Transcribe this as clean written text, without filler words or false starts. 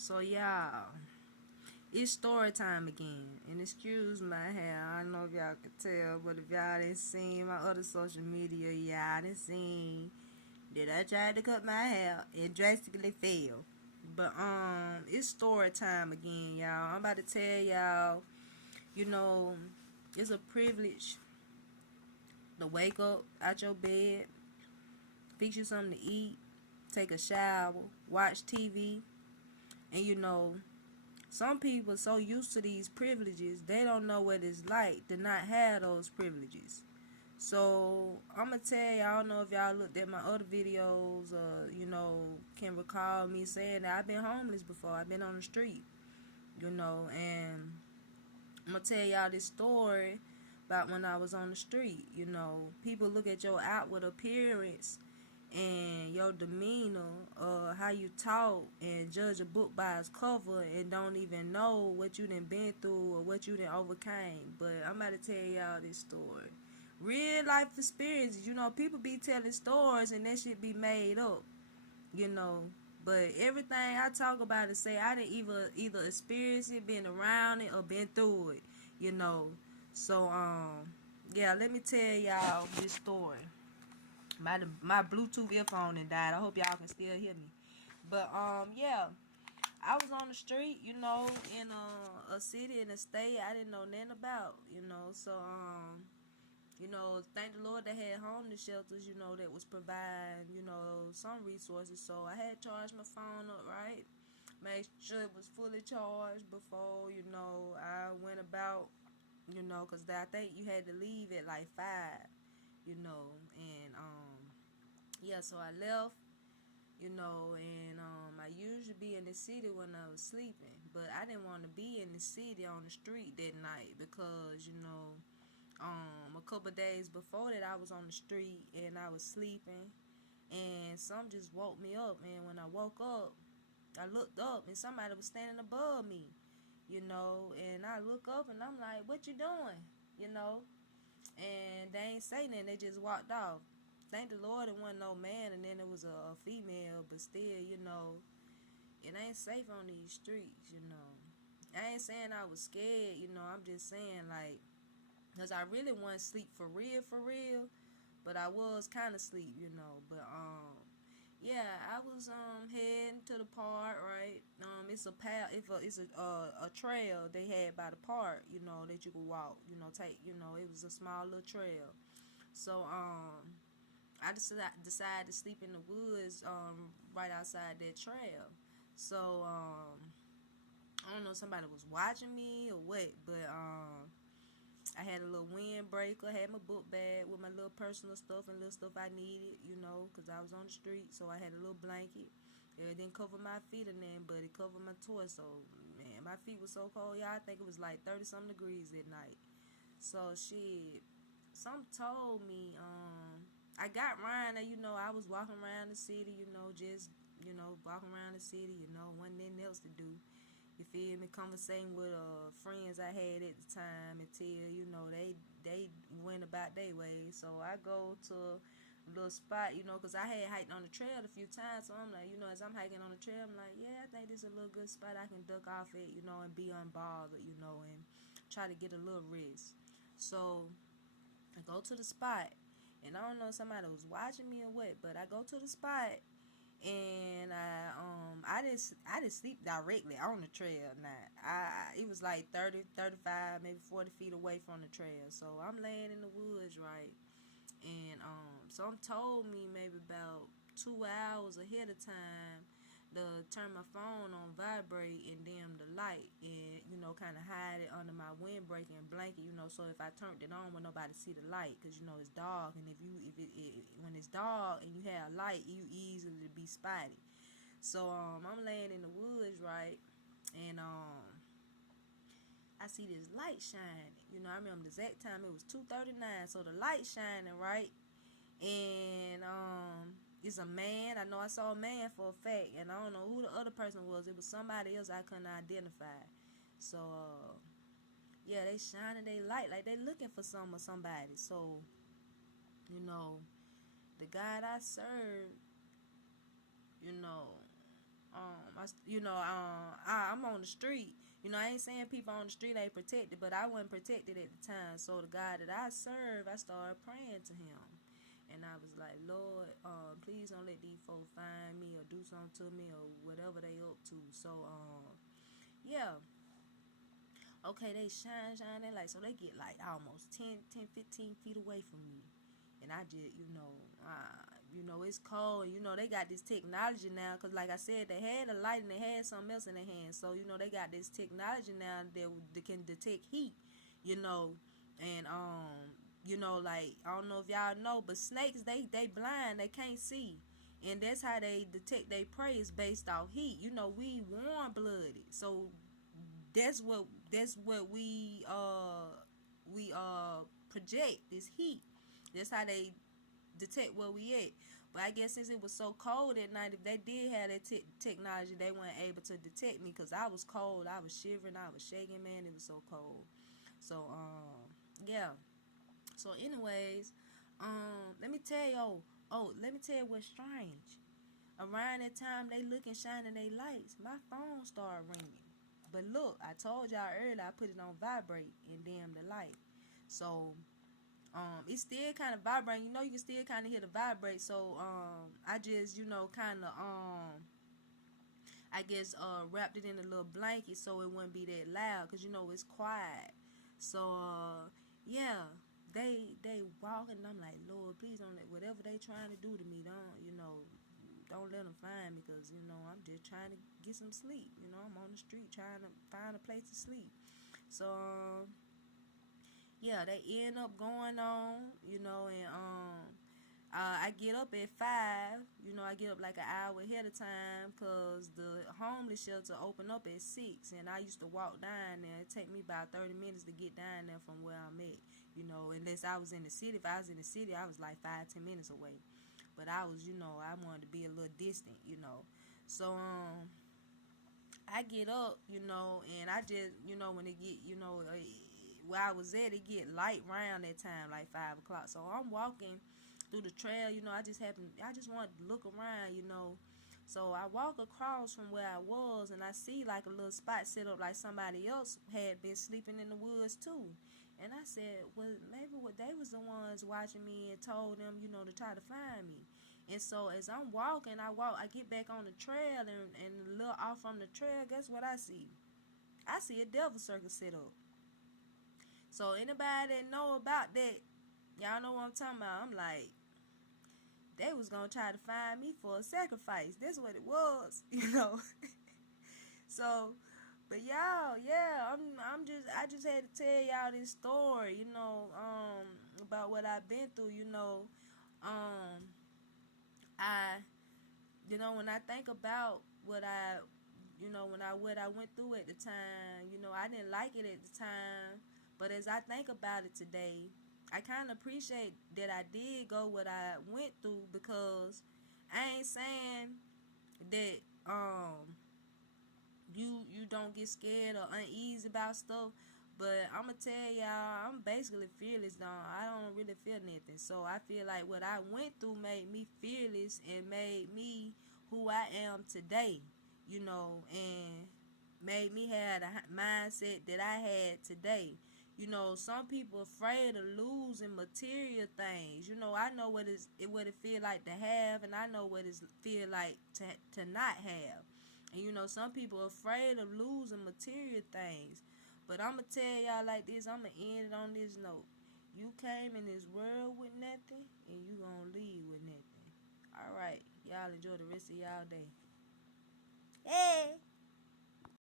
So y'all, it's story time again. And excuse my hair. I don't know if y'all can tell, but if y'all didn't see my other social media, y'all didn't see that I tried to cut my hair. It drastically failed. But it's story time again, y'all. I'm about to tell y'all, you know, it's a privilege to wake up out your bed, fix you something to eat, take a shower, watch TV, and some people are so used to these privileges, they don't know what it's like to not have those privileges. So I'm gonna tell you, I don't know if y'all looked at my other videos, can recall me saying that I've been homeless before. I've been on the street, and I'm gonna tell y'all this story about when I was on the street. People look at your outward appearance and your demeanor, how you talk, and judge a book by its cover, and don't even know what you done been through or what you done overcame. But I'm about to tell y'all this story. Real life experiences. People be telling stories and that shit be made up. You know, but everything I talk about and say, I didn't either experience it, been around it, or been through it. You know, so yeah. Let me tell y'all this story. My Bluetooth earphone and died. I hope y'all can still hear me. But yeah, I was on the street, in a city in a state I didn't know nothing about, So thank the Lord they had homeless shelters, that was providing, some resources. So I had charged my phone up, right? Made sure it was fully charged before, I went about, because I think you had to leave at like 5, and yeah, so I left, and I usually be in the city when I was sleeping, but I didn't want to be in the city on the street that night because, a couple of days before that I was on the street and I was sleeping, and some just woke me up, and when I woke up, I looked up and somebody was standing above me, and I look up and I'm like, what you doing? And they ain't say nothing, they just walked off. Thank the Lord it wasn't no man, and then it was a female, but still, it ain't safe on these streets, I ain't saying I was scared, I'm just saying, like, because I really wasn't sleep for real, but I was kind of sleep, but, yeah, I was, heading to the park, right, it's a path, it's a trail they had by the park, that you could walk, take, it was a small little trail, so, I decided to sleep in the woods right outside that trail. So I don't know if somebody was watching me or what, but I had a little windbreaker, I had my book bag with my little personal stuff and little stuff I needed, because I was on the street. So I had a little blanket. It didn't cover my feet or nothing, but it covered my torso. Man, my feet were so cold, y'all. I think it was like 30-something degrees at night. So shit, some told me, I got around there, I was walking around the city, just, walking around the city, wasn't nothing else to do. You feel me? Conversating with friends I had at the time until, they went about their way. So I go to a little spot, because I had hiked on the trail a few times. So I'm like, as I'm hiking on the trail, I'm like, yeah, I think this is a little good spot I can duck off at, and be unbothered, and try to get a little rest. So I go to the spot, and I don't know if somebody was watching me or what, but I go to the spot, and I didn't sleep directly on the trail. Now it was like 30, 35, maybe 40 feet away from the trail. So I'm laying in the woods, right, and some told me maybe about 2 hours ahead of time to turn my phone on vibrate and dim the light, and kind of hide it under my windbreaker and blanket, so if I turned it on, when nobody see the light, because it's dark, and when it's dark and you have light, you easily be spotted. So I'm laying in the woods, right, and I see this light shining. I remember the exact time, it was 2:39, so the light shining, right, and it's a man. I know I saw a man for a fact, and I don't know who the other person was. It was somebody else I couldn't identify. So yeah, they shining they light like they looking for some or somebody. So you know, the God I serve, you know, I'm on the street. I ain't saying people on the street ain't protected, but I wasn't protected at the time. So the God that I serve, I started praying to him. And I was like, Lord, please don't let these folks find me or do something to me or whatever they up to. So, yeah. Okay, they shine their light. So they get like almost 10, 15 feet away from me. And I just, it's cold. They got this technology now. Because like I said, they had a light and they had something else in their hands. So, they got this technology now that can detect heat, And, like, I don't know if y'all know, but snakes, they blind. They can't see. And that's how they detect their prey is based off heat. We warm-blooded. So, that's what we project, this heat. That's how they detect where we at. But I guess since it was so cold at night, if they did have that technology, they weren't able to detect me because I was cold. I was shivering. I was shaking, man. It was so cold. So, yeah. So, anyways, let me tell you. Let me tell you what's strange. Around that time they looking shining their lights, my phone started ringing. But look, I told y'all earlier I put it on vibrate and dim the light. So, it's still kind of vibrating. You can still kind of hear the vibrate. So, I just, kind of, I guess, wrapped it in a little blanket so it wouldn't be that loud. Because, it's quiet. So, yeah. They walking and I'm like, Lord, please don't let whatever they trying to do to me, don't let them find me because, I'm just trying to get some sleep. I'm on the street trying to find a place to sleep. So, yeah, they end up going on, and I get up at 5. I get up like an hour ahead of time because the homeless shelter open up at 6, and I used to walk down there. It take me about 30 minutes to get down there from where I'm at, unless I was in the city. If I was in the city, I was like 5-10 minutes away. But I was, I wanted to be a little distant, So, I get up, and I just, when it get, where I was at, it get light round that time, like 5 o'clock. So I'm walking through the trail, I just wanted to look around, So I walk across from where I was, and I see like a little spot set up like somebody else had been sleeping in the woods too. And I said, well, maybe they was the ones watching me and told them, to try to find me. And so as I'm walking, I get back on the trail, and a little off from the trail, guess what I see? I see a devil circle set up. So anybody that know about that, y'all know what I'm talking about. I'm like, they was gonna try to find me for a sacrifice. That's what it was, So, but y'all, yeah, I just had to tell y'all this story, about what I've been through, I, when I think about what what I went through at the time, I didn't like it at the time, but as I think about it today, I kind of appreciate that I did go what I went through because I ain't saying that you don't get scared or uneasy about stuff, but I'm gonna tell y'all I'm basically fearless now. I don't really feel nothing, so I feel like what I went through made me fearless and made me who I am today, and made me have the mindset that I had today. Some people afraid of losing material things. I know what it feel like to have, and I know what it feel like to not have. And some people afraid of losing material things. But I'm going to tell y'all like this. I'm going to end it on this note. You came in this world with nothing, and you going to leave with nothing. All right. Y'all enjoy the rest of y'all day. Hey!